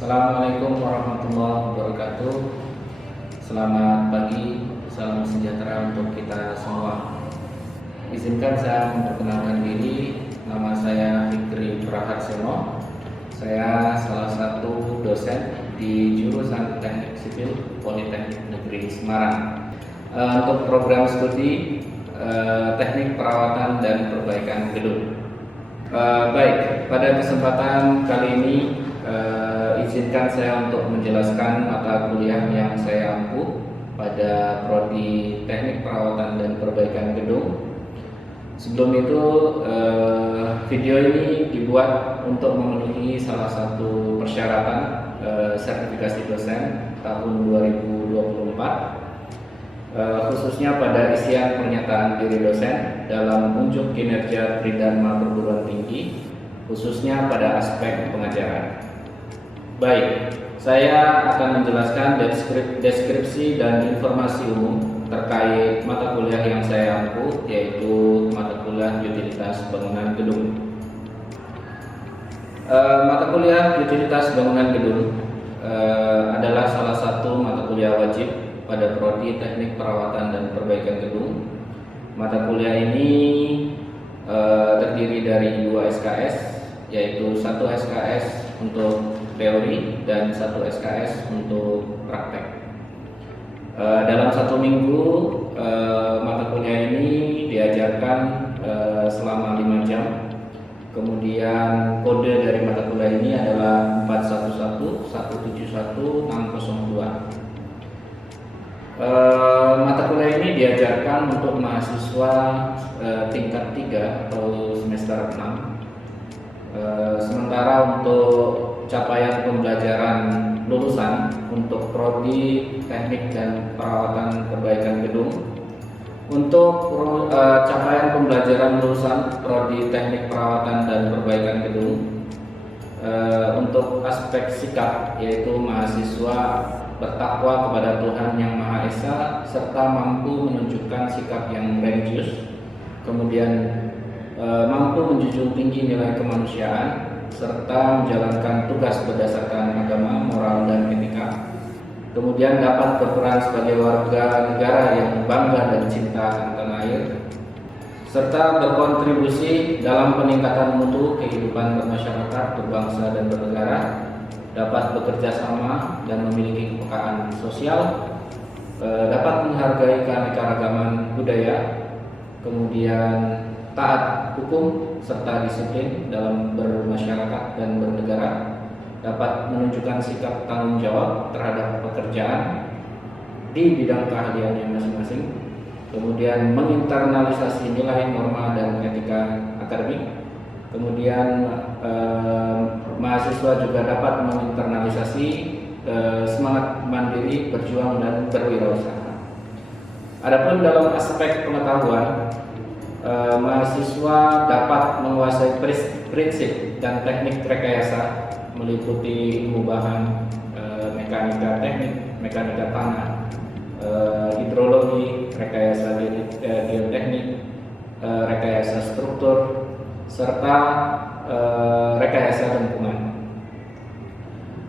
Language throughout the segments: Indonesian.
Assalamualaikum warahmatullahi wabarakatuh. Selamat pagi, salam sejahtera untuk kita semua. Izinkan saya memperkenalkan diri. Nama saya Fikri Praharsono. Saya salah satu dosen di jurusan Teknik Sipil Politeknik Negeri Semarang. Untuk program studi Teknik Perawatan dan Perbaikan Gedung. Baik, pada kesempatan kali ini izinkan saya untuk menjelaskan mata kuliah yang saya ampu pada prodi Teknik Perawatan dan Perbaikan Gedung. Sebelum itu, video ini dibuat untuk memenuhi salah satu persyaratan sertifikasi dosen tahun 2024, khususnya pada isian pernyataan diri dosen dalam unjuk kinerja Tridharma Perguruan Tinggi, khususnya pada aspek pengajaran. Baik, saya akan menjelaskan deskripsi dan informasi umum terkait mata kuliah yang saya ampu, yaitu mata kuliah Utilitas Bangunan Gedung. Mata kuliah Utilitas Bangunan Gedung adalah salah satu mata kuliah wajib pada prodi Teknik Perawatan dan Perbaikan Gedung. Mata kuliah ini terdiri dari 2 SKS, yaitu 1 SKS untuk teori dan 1 SKS untuk praktek. Dalam 1 minggu mata kuliah ini diajarkan selama 5 jam. Kemudian kode dari mata kuliah ini adalah 411 171 602. Mata kuliah ini diajarkan untuk mahasiswa tingkat 3 atau semester 6. Sementara untuk capaian pembelajaran lulusan untuk prodi Teknik dan Perawatan Perbaikan Gedung, untuk capaian pembelajaran lulusan prodi Teknik Perawatan dan Perbaikan Gedung, untuk aspek sikap, yaitu mahasiswa bertakwa kepada Tuhan Yang Maha Esa serta mampu menunjukkan sikap yang religius, kemudian mampu menjunjung tinggi nilai kemanusiaan serta menjalankan tugas berdasarkan agama, moral, dan etika. Kemudian dapat berperan sebagai warga negara yang bangga dan cinta akan tanah air, serta berkontribusi dalam peningkatan mutu kehidupan bermasyarakat, berbangsa, dan bernegara, dapat bekerja sama dan memiliki kepekaan sosial, dapat menghargai keanekaragaman budaya, kemudian taat hukum serta disiplin dalam bermasyarakat dan bernegara, dapat menunjukkan sikap tanggung jawab terhadap pekerjaan di bidang keahliannya masing-masing, kemudian menginternalisasi nilai, norma, dan etika akademik, kemudian mahasiswa juga dapat menginternalisasi semangat mandiri, berjuang, dan berwirausaha. Adapun dalam aspek pengetahuan, mahasiswa dapat menguasai prinsip dan teknik rekayasa meliputi ilmu bahan, mekanika teknik, mekanika tanah, hidrologi, rekayasa geoteknik, rekayasa struktur, serta rekayasa lingkungan.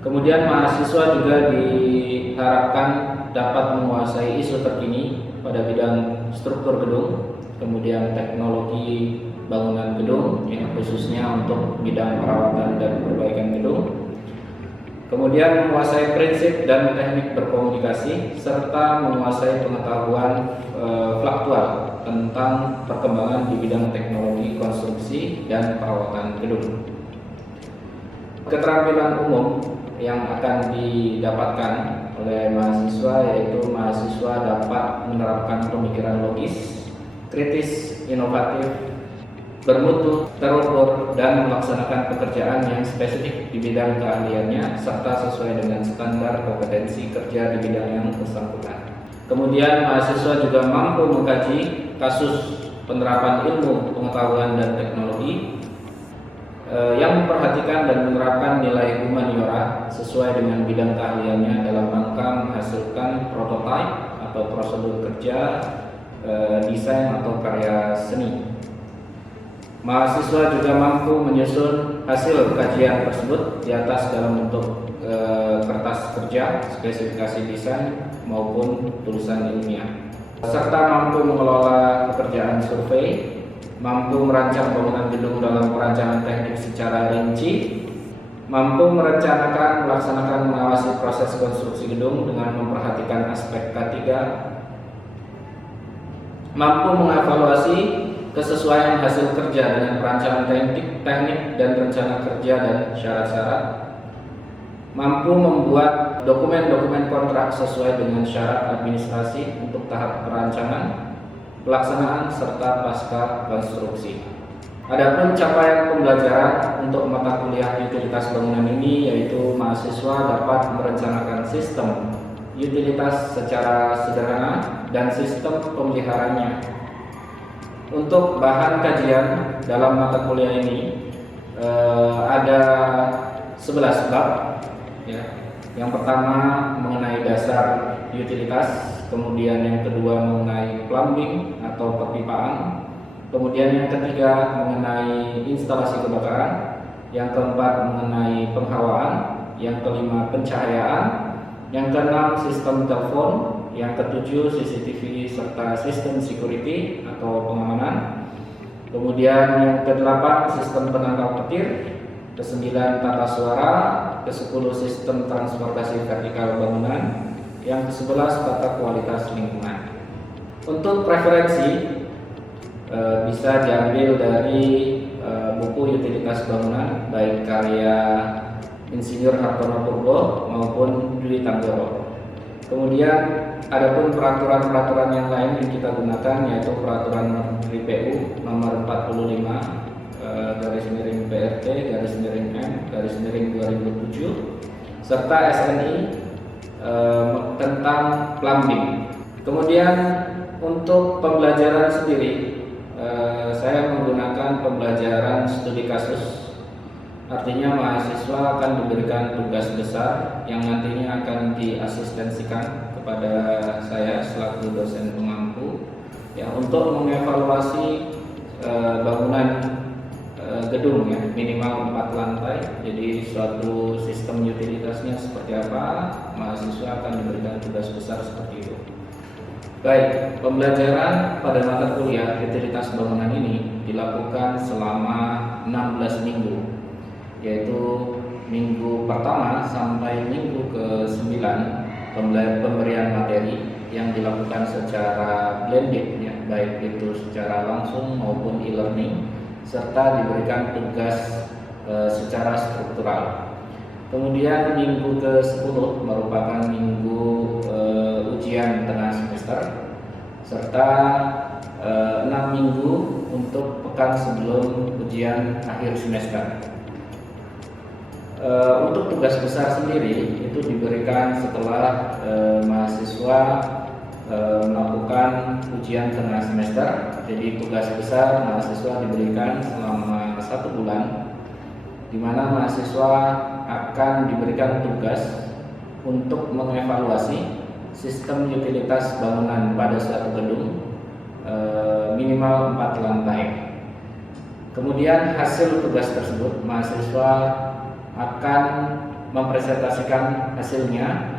Kemudian mahasiswa juga diharapkan dapat menguasai isu terkini pada bidang struktur gedung, kemudian teknologi bangunan gedung, yang khususnya untuk bidang perawatan dan perbaikan gedung. Kemudian menguasai prinsip dan teknik berkomunikasi, serta menguasai pengetahuan faktual tentang perkembangan di bidang teknologi konstruksi dan perawatan gedung. Keterampilan umum yang akan didapatkan oleh mahasiswa yaitu mahasiswa dapat menerapkan pemikiran logis, kritis, inovatif, bermutu, terukur, dan melaksanakan pekerjaan yang spesifik di bidang keahliannya serta sesuai dengan standar kompetensi kerja di bidang yang bersangkutan. Kemudian mahasiswa juga mampu mengkaji kasus penerapan ilmu pengetahuan dan teknologi yang memperhatikan dan menerapkan nilai humaniora sesuai dengan bidang keahliannya dalam rangka menghasilkan prototipe atau prosedur kerja, desain atau karya seni. Mahasiswa juga mampu menyusun hasil kajian tersebut di atas dalam bentuk kertas kerja, spesifikasi desain maupun tulisan ilmiah, serta mampu mengelola pekerjaan survei, mampu merancang bangunan gedung dalam perancangan teknik secara rinci, mampu merencanakan, melaksanakan, mengawasi proses konstruksi gedung dengan memperhatikan aspek K3, mampu mengevaluasi kesesuaian hasil kerja dengan perancangan teknik dan rencana kerja dan syarat-syarat, mampu membuat dokumen-dokumen kontrak sesuai dengan syarat administrasi untuk tahap perancangan, pelaksanaan, serta pasca konstruksi. Adapun capaian pembelajaran untuk mata kuliah utilitas bangunan ini yaitu mahasiswa dapat merencanakan sistem utilitas secara sederhana dan sistem pemeliharaannya. Untuk bahan kajian dalam mata kuliah ini ada 11 bab ya. Yang pertama mengenai dasar utilitas, kemudian yang kedua mengenai plumbing atau perpipaan, kemudian yang ketiga mengenai instalasi kebakaran, yang keempat mengenai penghawaan, yang kelima pencahayaan, yang keenam sistem telepon, yang ketujuh CCTV serta sistem security atau pengamanan, kemudian yang kedelapan sistem penangkal petir, kesembilan tata suara, kesepuluh sistem transportasi vertikal bangunan, yang ke-11 tata kualitas lingkungan. Untuk preferensi bisa diambil dari buku utilitas bangunan baik karya Insinyur Hartono Purbo maupun Dwi Tanggoro. Kemudian adapun peraturan-peraturan yang lain yang kita gunakan yaitu peraturan Menteri PU nomor 45 /PRT /M/2007 serta SNI tentang plumbing. Kemudian untuk pembelajaran sendiri saya menggunakan pembelajaran studi kasus. Artinya mahasiswa akan diberikan tugas besar yang nantinya akan diasistensikan kepada saya selaku dosen pengampu ya, untuk mengevaluasi bangunan gedung ya, minimal 4 lantai. Jadi suatu sistem utilitasnya seperti apa, mahasiswa akan diberikan tugas besar seperti itu. Baik, pembelajaran pada mata kuliah utilitas bangunan ini dilakukan selama 16 minggu, yaitu minggu pertama sampai minggu ke-9 pemberian materi yang dilakukan secara blended ya, baik itu secara langsung maupun e-learning, serta diberikan tugas secara struktural. Kemudian minggu ke-10 merupakan minggu ujian tengah semester, serta 6 minggu untuk pekan sebelum ujian akhir semester. Untuk tugas besar sendiri itu diberikan setelah mahasiswa melakukan ujian tengah semester. Jadi tugas besar mahasiswa diberikan selama 1 bulan, di mana mahasiswa akan diberikan tugas untuk mengevaluasi sistem utilitas bangunan pada suatu gedung minimal 4 lantai. Kemudian hasil tugas tersebut mahasiswa akan mempresentasikan hasilnya,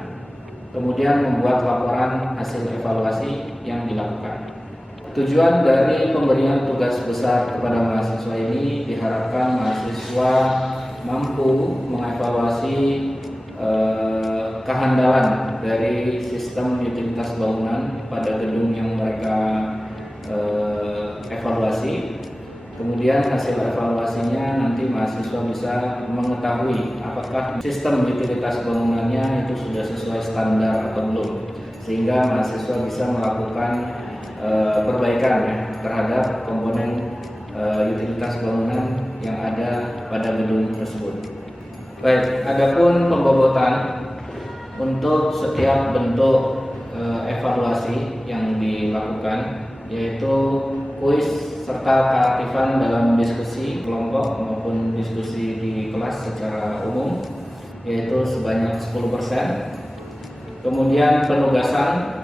kemudian membuat laporan hasil evaluasi yang dilakukan. Tujuan dari pemberian tugas besar kepada mahasiswa ini diharapkan mahasiswa mampu mengevaluasi kehandalan dari sistem utilitas bangunan pada gedung yang mereka evaluasi. Kemudian hasil evaluasinya nanti mahasiswa bisa mengetahui apakah sistem utilitas bangunannya itu sudah sesuai standar atau belum, sehingga mahasiswa bisa melakukan perbaikan ya, terhadap komponen utilitas bangunan yang ada pada gedung tersebut. Baik, adapun pembobotan untuk setiap bentuk evaluasi yang dilakukan, yaitu kuis serta keaktifan dalam diskusi kelompok maupun diskusi di kelas secara umum, yaitu sebanyak 10%. Kemudian penugasan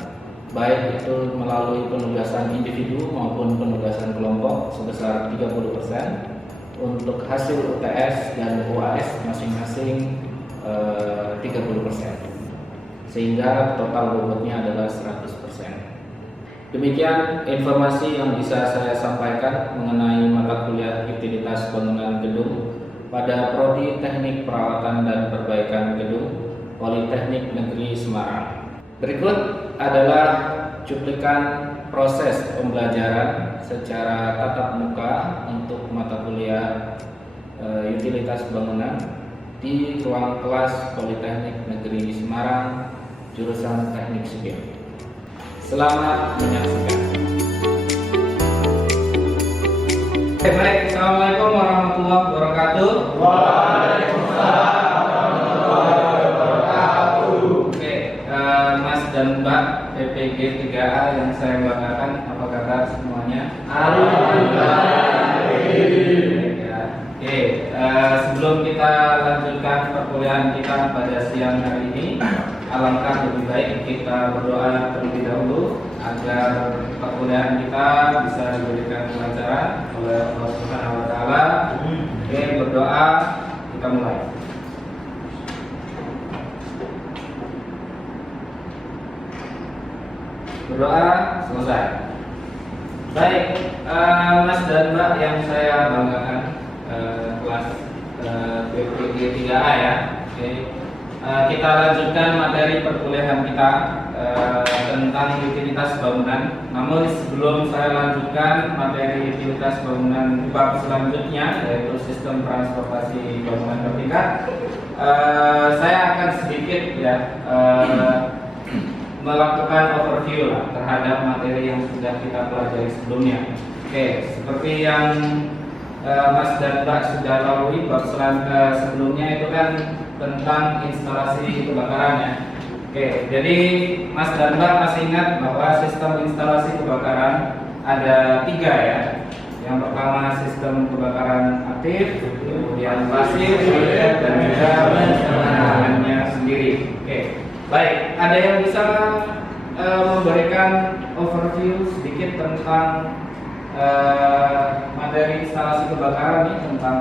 baik itu melalui penugasan individu maupun penugasan kelompok sebesar 30%, untuk hasil UTS dan UAS masing-masing 30%, sehingga total bobotnya adalah 100%. Demikian informasi yang bisa saya sampaikan mengenai mata kuliah utilitas bangunan gedung pada Prodi Teknik Perawatan dan Perbaikan Gedung Politeknik Negeri Semarang. Berikut adalah cuplikan proses pembelajaran secara tatap muka untuk mata kuliah utilitas bangunan di ruang kelas Politeknik Negeri Semarang jurusan Teknik Sipil. Selamat menyaksikan. Baik, Assalamualaikum warahmatullahi wabarakatuh. Waalaikumsalam warahmatullahi wabarakatuh. Oke, Mas dan Mbak PPG 3A yang saya banggakan, apa kabar semuanya? Alhamdulillah. Oke, sebelum kita lanjutkan perkuliahan kita pada siang hari ini, alangkah lebih baik kita berdoa terlebih dahulu agar perkuliahan kita bisa diberikan kelancaran oleh Allah Subhanahu wa taala. Oke, berdoa, kita mulai. Berdoa selesai. Baik, Mas dan Mbak yang saya banggakan, kelas PPG 3A ya. Oke. Kita lanjutkan materi perkuliahan kita tentang utilitas bangunan. Namun sebelum saya lanjutkan materi utilitas bangunan bab selanjutnya, yaitu sistem transportasi bangunan vertikal, saya akan sedikit ya melakukan overview lah terhadap materi yang sudah kita pelajari sebelumnya. Oke, seperti yang Mas dan Mbak sudah lalui bab sebelumnya itu kan tentang instalasi kebakaran ya. Oke, jadi Mas dan Mbak masih ingat bahwa sistem instalasi kebakaran ada 3 ya. Yang pertama sistem kebakaran aktif, kemudian pasif, dan juga penanganannya sendiri. Oke, baik. Ada yang bisa memberikan overview sedikit tentang materi instalasi kebakaran ini, tentang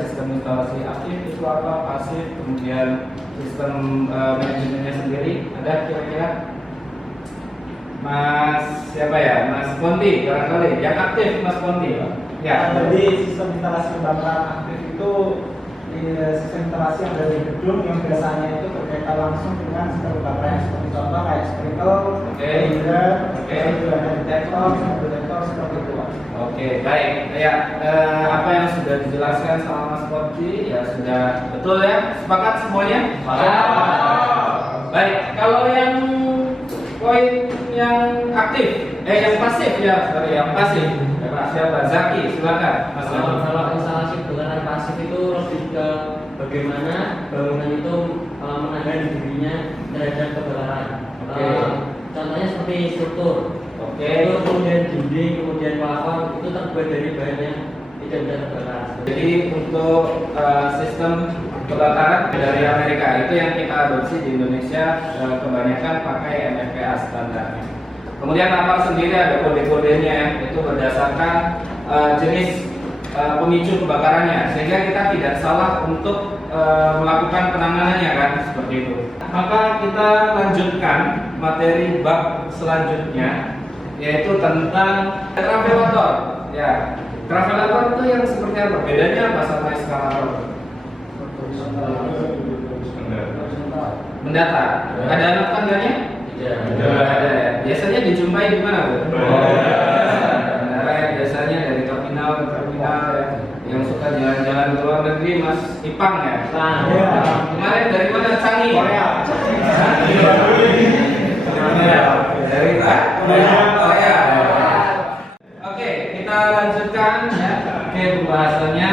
sistem instalasi aktif itu apa, pasif, kemudian sistem manajemennya sendiri. Ada kira-kira? Mas siapa ya? Mas Konti barangkali yang aktif, Mas Konti. Ya. Jadi sistem instalasi kebakaran aktif itu sistem instalasi yang ada di gedung yang biasanya itu berkaitan langsung dengan sistem kebakaran, seperti contoh kayak sprinkler, juga ada detektor seperti itu. Oke, baik. Ya, apa yang sudah dijelaskan sama Mas Konti ya sudah betul ya? Sepakat semuanya? Baik, kalau yang poin yang aktif, yang pasif ya, sorry, yang pasif. Siapa? Zaki, silakan. Mas Zaki. Kalau instalasi kebakaran pasif itu lebih ke bagaimana bangunan itu menangani dirinya terhadap kebakaran. Oke. Contohnya seperti struktur. Oke. Itu kemudian dinding, kemudian plafon itu terbuat dari bahan yang tidak mudah terbakar. Jadi untuk sistem kebakaran dari Amerika itu yang kita adopsi di Indonesia kebanyakan pakai NFPA standarnya. Kemudian kapal sendiri ada kode-kodenya ya, itu berdasarkan jenis pemicu kebakarannya, sehingga kita tidak salah untuk melakukan penanganannya kan, seperti itu. Maka kita lanjutkan materi bab selanjutnya, yaitu tentang travelator. Ya, travelator itu yang seperti apa? Bedanya apa sama eskalator? Mendatar. Ada anak tangganya? Tidak ada ya. Biasanya dijumpai di mana, Bu? Bandara ya, biasanya dari terminal ke terminal ya. Yang suka jalan-jalan ke luar negeri, Mas Ipang ya. Kemarin dari mana? Canggih. Korea. Dari Korea. Oke, kita lanjutkan ya. Oke, pembahasannya.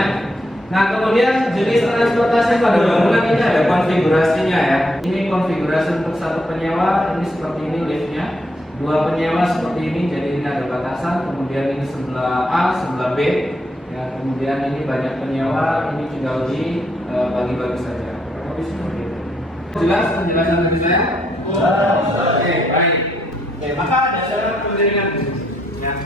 Nah, kemudian jenis transportasi pada bangunan ini ada konfigurasinya ya. Ini konfigurasi untuk satu penyewa, ini seperti ini liftnya. 2 penyewa seperti ini, jadi ini ada batasan. Kemudian ini sebelah A, sebelah B. Ya, kemudian ini banyak penyewa, ini tinggal di bagi-bagi saja. Kurang lebih seperti itu. Jelas penjelasan dari saya? Oke, baik. Oke, maka ada syarat kemiringan di sini. Yang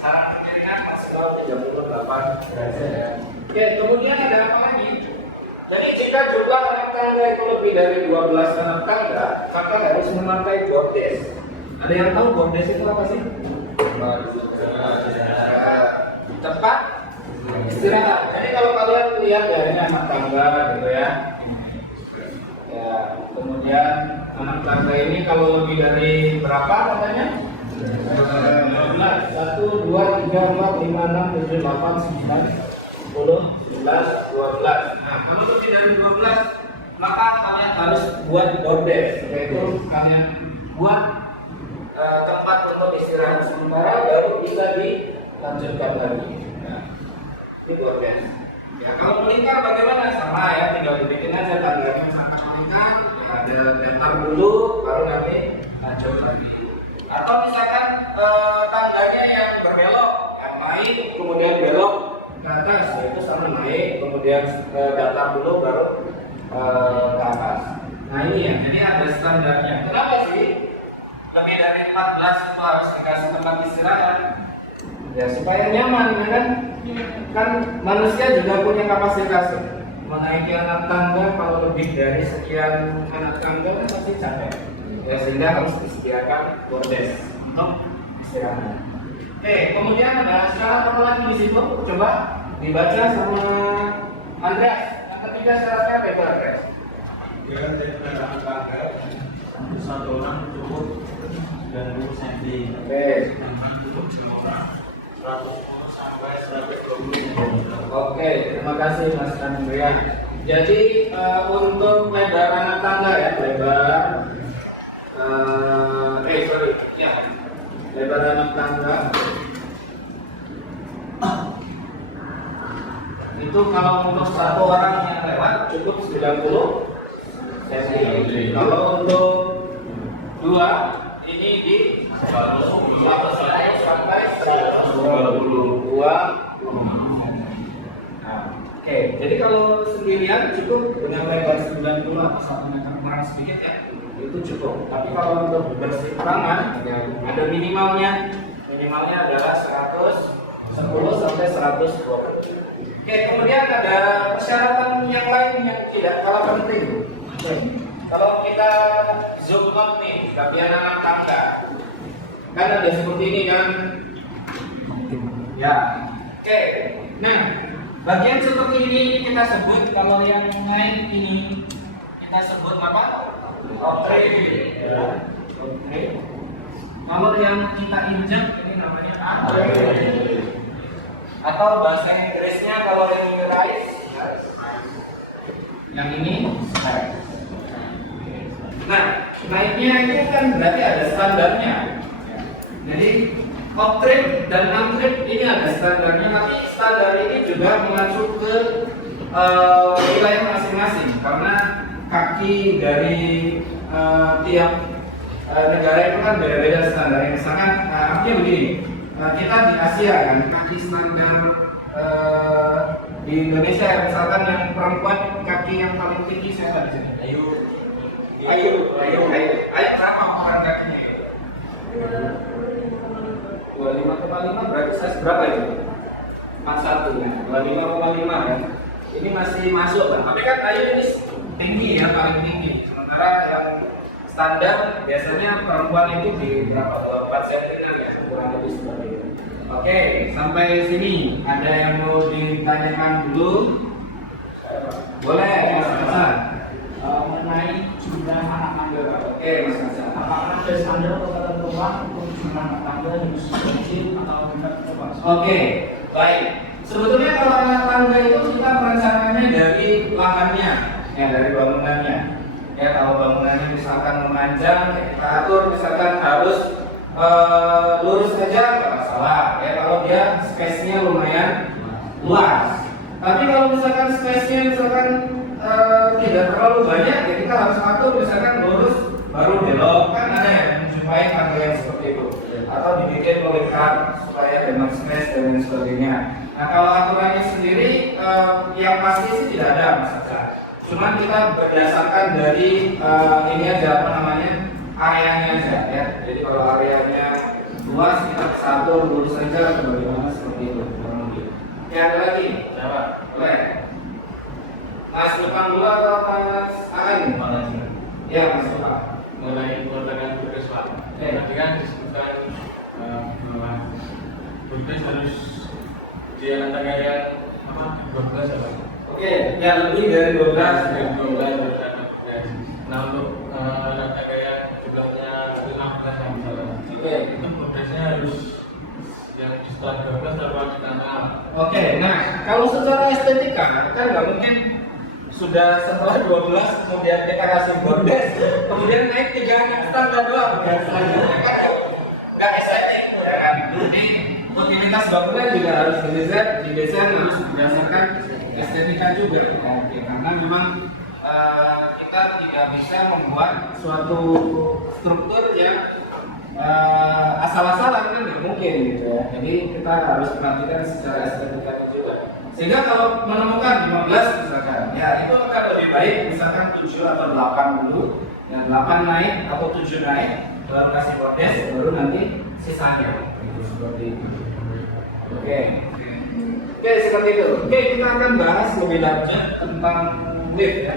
syarat kemiringan maksimal 38 derajat. Oke, kemudian ada apa lagi? Jadi jika jumlah anak tangga itu lebih dari 12 anak tangga, maka harus memakai bordes. Ada yang tahu bordes itu apa sih? Tempat istirahat. Jadi kalau kalian lihat ya ini anak tangga gitu ya. Ya, kemudian anak tangga ini kalau lebih dari berapa katanya? 12. 1, 2, 3, 4, 5, 6, 7, 8, 9, 10, 11, 12. Nah, kalau lebih dari 12, maka kalian harus buat bordes, yaitu kalian buat tempat untuk istirahat sementara baru bisa dilanjutkan lagi. Nah, ini bordes. Ya, kalau melingkar bagaimana? Sama ya, tinggal dibikin aja tangganya sampai melingkar. Ya, ada datar dulu, baru nanti lanjut lagi. Atau misalkan tangganya yang berbelok, yang naik kemudian belok ke atas, yaitu sama naik kemudian datar dulu baru ke atas. Nah ini ya, jadi ada standarnya. Kenapa sih lebih dari 14 itu harus dikasih tempat istirahat? Ya supaya nyaman, ya kan? Kan manusia juga punya kapasitas menaiki anak tangga. Kalau lebih dari sekian anak tangga kan pasti capek. Ya sehingga harus disediakan bordes untuk istirahat. Oke, kemudian ada syarat apa lagi di situ? Coba dibaca sama Andreas. Yang ketiga syaratnya apa itu Andreas? Ya, dari anak tangga satu orang cukup 90 cm. Oke. Cukup 2 orang 110 sampai 120 cm. Oke, terima kasih Mas Andrea. Jadi untuk lebar anak tangga ya, lebar lebar anak tangga itu kalau untuk satu orang yang lewat cukup 90 cm. Kalau untuk dua ini di 100 sampai 122. Oke, jadi kalau sendirian cukup dengan lebar 90 atau 1 meter kurang sedikit ya, itu cukup. Tapi kalau untuk berseberangan ya, ada minimalnya adalah 110 sampai 120. Oke, kemudian ada persyaratan yang lain yang tidak kalah penting. Kalau kita zoom out nih, bagian anak tangga, kan ada seperti ini kan? Ya, oke. Nah, bagian seperti ini kita sebut, kalau yang naik ini kita sebut apa? Octave. Ya. Octave. Kalau yang kita injak ini namanya octave. Atau bahasa Inggrisnya kalau yang ini rise, yang ini slide. Nah, naiknya itu kan berarti ada standarnya. Jadi octave dan untrip ini ada standarnya, tapi standar ini juga mengacu ke wilayah masing-masing karena kaki dari tiap negara itu kan beda-beda standarnya. Misalkan artinya begini, kita di Asia kan kaki standar di Indonesia misalkan yang perempuan kaki yang paling tinggi siapa di sini? Ayu berapa ukuran kakinya? 25,5 berarti size berapa itu? 41 ya, 25,5 ya. Ini masih masuk kan? Tapi kan Ayu ini tinggi ya, paling tinggi. Sementara yang standar biasanya perempuan itu di berapa? 4 cm ya, kurang lebih seperti itu. Oke, sampai sini ada yang mau ditanyakan dulu? Boleh, Mas Hasan. Mengenai jumlah anak tangga. Oke, Mas Hasan. Apakah ada standar atau ketentuan untuk jumlah anak tangga harus kecil atau tidak? Coba. Oke, baik. Sebetulnya kalau anak tangga itu kita perencanaannya dari lahannya, ya dari bangunannya. Ya kalau bangunannya misalkan memanjang, ya kita atur misalkan harus lurus saja nggak masalah. Ya kalau dia space-nya lumayan luas. Tapi kalau misalkan space-nya misalkan tidak terlalu banyak, ya kita harus atur misalkan lurus baru belok, kan ada yang menjumpai tangga yang seperti itu. Atau dibikin melingkar supaya hemat space dan lain sebagainya. Nah kalau aturannya sendiri yang pasti sih tidak ada masalah. Cuman kita berdasarkan dari ini aja apa namanya areanya aja ya. Jadi kalau areanya luas kita satu lurus saja bagaimana seperti itu. Ya ada lagi? Siapa? Boleh. Mas depan dulu atau Mas Aan? Ya Mas Depan. Mulai menggunakan tugas Pak. Tadi kan disebutkan bahwa tugas harus di antara yang 12 apa? Oke, yang lebih dari 12 ya. 12. Nah untuk antara yang jumlahnya 15 yang misalnya. Oke. Itu tugasnya harus yang di setelah 12 tanpa kita kenal. Oke, nah kalau secara estetika kan nggak mungkin sudah setelah 12 kemudian kita kasih bordes, kemudian naik 3 standar doang ya selanjutnya kan nggak estetik ya kan. Ini utilitas bangunan juga harus didesain harus berdasarkan estetika juga. Oke, karena memang kita tidak bisa membuat suatu struktur yang asal-asalan kan nggak mungkin gitu ya. Jadi kita harus perhatikan secara estetikanya juga. Sehingga kalau menemukan 15 misalkan, ya itu akan lebih baik misalkan 7 atau 8 dulu, dan 8 naik atau 7 naik, baru kasih bordes, baru nanti sisanya. Gitu, seperti itu. Oke, seperti itu. Oke, kita akan bahas lebih lanjut tentang lift ya.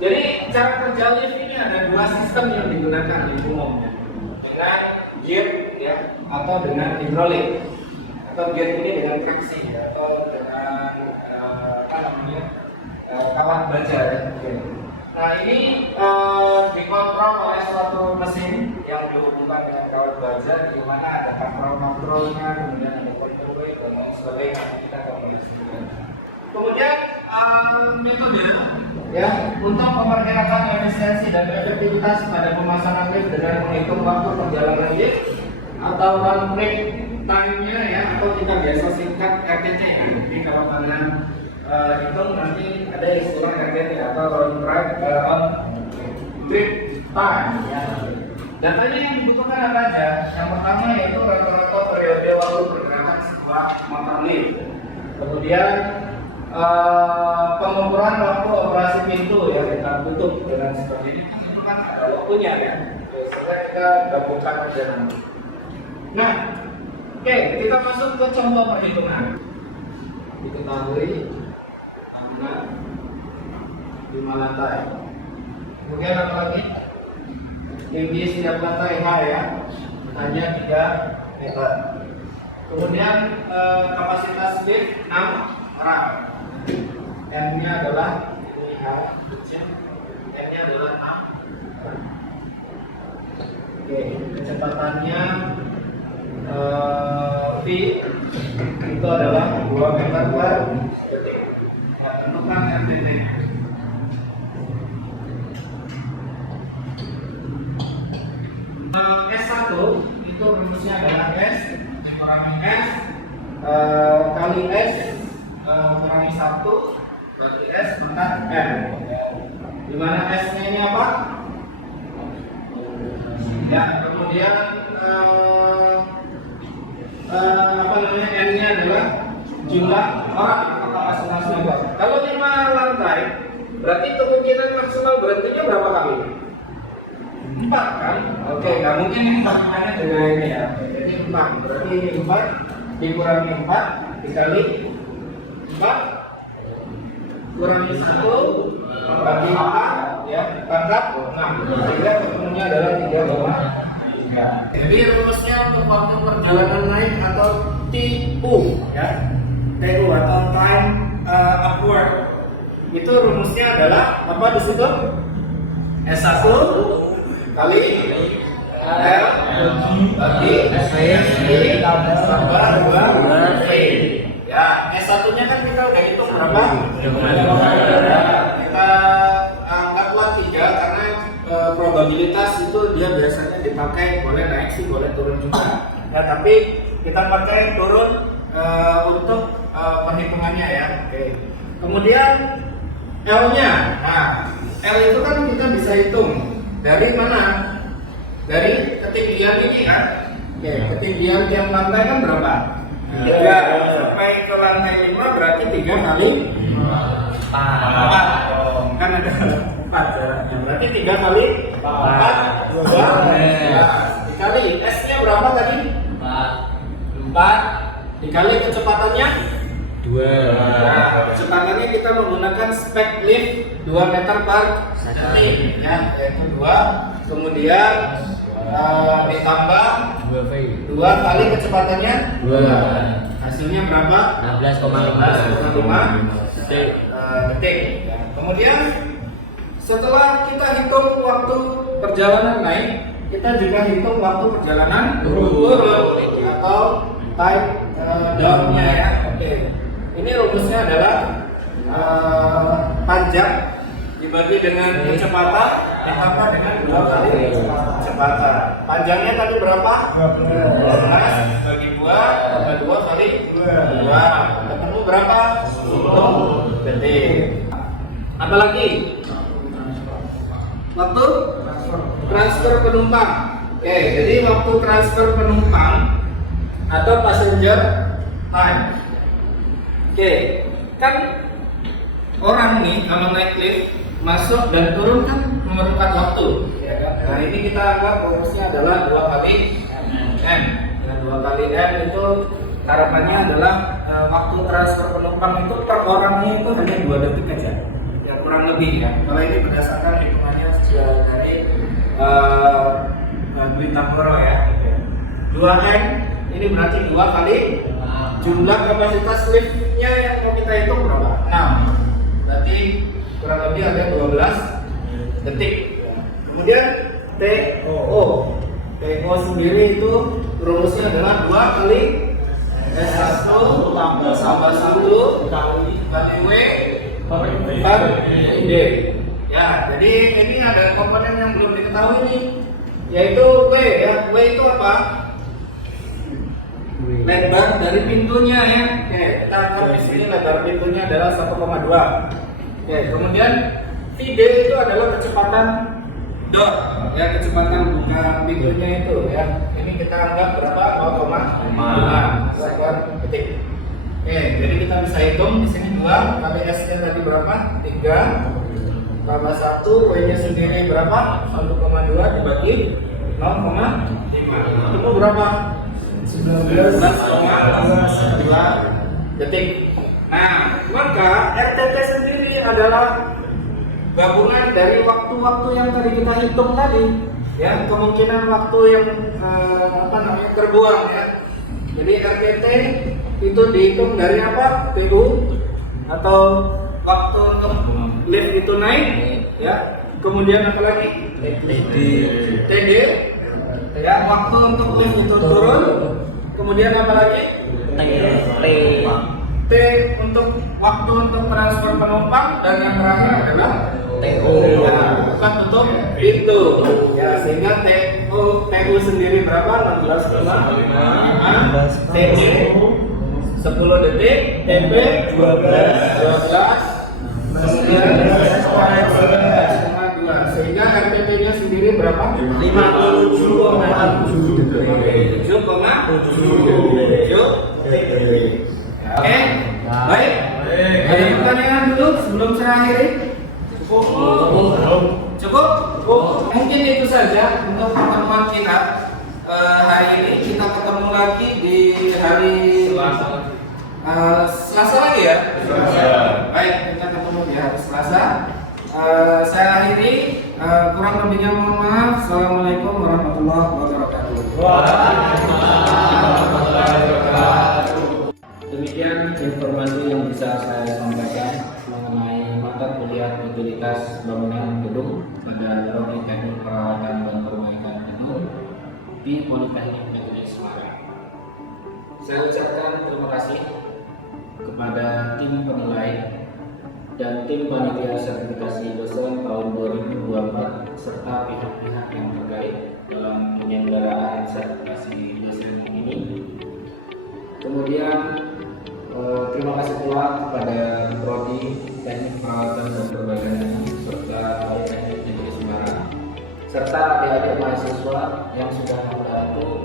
Jadi cara kerja lift ini ada 2 sistem yang digunakan di umumnya, dengan gear ya atau dengan hidrolik, atau gear ini dengan traksi ya, atau dengan apa namanya kawat baja ya. Nah ini dikontrol oleh suatu mesin yang dihubungkan dengan kawat baja, di mana ada kontrolnya, kemudian ada counterweight dan lain sebagainya. Nanti kita akan melihat. Kemudian metode ya untuk memperkirakan efisiensi dan efektivitas pada pemasangan lift dengan menghitung waktu perjalanan lift atau run rate time-nya ya, atau kita biasa singkat RTT ya. Jadi kalau kalian hitung nanti ada istilah RTT atau round trip time ya. Datanya yang dibutuhkan apa aja? Yang pertama yaitu rata-rata periode waktu pergerakan sebuah motor lift. Kemudian pengukuran waktu operasi pintu ya, kita tutup dengan seperti ini kan, itu kan ada waktunya ya. Sehingga kita gabungkan aja nanti. Nah, oke, kita masuk ke contoh perhitungan. Diketahui ada 5 lantai. Kemudian apa lagi? Tinggi setiap lantai H ya, hanya 3 meter. Kemudian kapasitas lift 6 orang. M-nya adalah ini H kecil, M-nya adalah 6. Oke, kecepatannya V itu adalah 2 meter per detik. Nah, tentukan RTT. S1 itu rumusnya adalah S dikurangi S kali S kurangi 1 berarti S maka M. Di mana S-nya ini apa? Ya, kemudian apa namanya, N-nya adalah jumlah orang atau kapasitas member. Kalau 5 lantai, berarti kemungkinan maksimal berhentinya berapa kali? 4 kan? Oke, nggak mungkin ini sambungannya dengan ini ya. Jadi 4, berarti ini 4 dikurangi 4 dikali 4 kurangi 1 bagi 4 ya, pangkat 6. Sehingga ketemunya adalah 3,3. Jadi rumusnya untuk waktu perjalanan naik atau TU ya, TU atau time upward, itu rumusnya adalah apa di situ? S1 kali L bagi S tambah 2 V. Ya, S1-nya kan kita udah hitung berapa? Kita anggaplah 3 karena probabilitas itu dia biasanya dipakai boleh naik sih, boleh turun juga. Ya, tapi kita pakai turun untuk perhitungannya ya. Oke. Kemudian L-nya. Nah, L itu kan kita bisa hitung dari mana? Dari ketinggian ini kan. Oke, ketinggian tiap lantai kan berapa? 3 sampai ke lantai 5 berarti 3 kali 4. Kan ada 4 jaraknya. Berarti 3 kali Dikali S-nya berapa tadi? 4 dikali kecepatannya 2. Nah, kecepatannya kita menggunakan spek lift 2 meter per detik ya, yaitu 2. Kemudian ditambah 2 kali kecepatannya 2. Hasilnya berapa? 16,5 detik. Kemudian setelah kita hitung waktu perjalanan naik, kita juga hitung waktu perjalanan turun atau time down-nya ya. Oke. Ini rumusnya adalah panjang dibagi dengan kecepatan ditambah dengan 2 kali kecepatan. Panjangnya tadi berapa? 12 bagi 2 tambah 2 kali 2. Ketemu berapa? 10 detik. Apalagi? Waktu transfer penumpang. Oke, jadi waktu transfer penumpang atau passenger time. Oke, kan orang nih kalau naik lift masuk dan turun kan memerlukan waktu, ya kan? Nah ini kita anggap rumusnya adalah 2 kali M. Ya, 2 kali M itu harapannya adalah waktu transfer penumpang itu per orangnya itu hanya 2 detik aja, ya kurang lebih ya. Kalau ini berdasarkan hitungannya sudah dari Dwi Tamboro ya. 2M ini berarti 2 kali jumlah kapasitas liftnya yang mau kita hitung berapa? 6. Berarti kurang lebih ada 12 detik. Kemudian TO. TO sendiri itu rumusnya adalah 2 kali S1 tambah 1 kali W per D. Ya, jadi ini ada komponen yang belum diketahui nih, yaitu W ya. W itu apa? Lebar dari pintunya ya. Oke, kita akan di sini lebar pintunya adalah 1,2. Oke, kemudian VD itu adalah kecepatan door ya, kecepatan buka pintunya itu ya. Ini kita anggap berapa? 0,5 per detik. Oke, jadi kita bisa hitung di sini 2 kali S-nya tadi berapa? 3 tambah 1, W-nya sendiri berapa? 1,2 dibagi 0,5. Ketemu berapa? 19,2 detik. Nah, maka RTT sendiri adalah gabungan dari waktu-waktu yang tadi kita hitung tadi, ya, kemungkinan waktu yang terbuang ya. Jadi RTT itu dihitung dari apa? TU atau waktu untuk lift itu naik, ya. Kemudian apa lagi? TD, ya, waktu untuk lift itu turun. Kemudian apa lagi? T untuk waktu untuk transfer penumpang, dan yang terakhir adalah TO, ya, bukan tutup pintu ya, sehingga TU sendiri berapa? 16,5, TD 10 detik, TP 12, kemudian 7,2, sehingga RTT nya sendiri berapa? 57,7 detik. Oke, baik. Ada pertanyaan dulu sebelum saya akhiri? Cukup? Mungkin itu saja untuk pertemuan kita hari ini. Kita ketemu lagi di hari Selasa lagi ya? Baik, kita ketemu di hari Selasa. Saya akhiri, kurang lebihnya mohon maaf. Assalamualaikum warahmatullahi wabarakatuh. Demikian informasi yang bisa saya sampaikan mengenai mata kuliah utilitas bangunan gedung pada Prodi Teknik Perawatan dan Perbaikan Gedung di Politeknik Negeri Semarang. Saya ucapkan terima kasih kepada tim penilai dan tim panitia sertifikasi dosen tahun 2024 serta pihak-pihak yang terkait dalam penyelenggaraan sertifikasi dosen ini. Kemudian terima kasih pula kepada Prodi Teknik Perawatan dan Perbaikan serta Politeknik Negeri Semarang serta adik-adik mahasiswa yang sudah membantu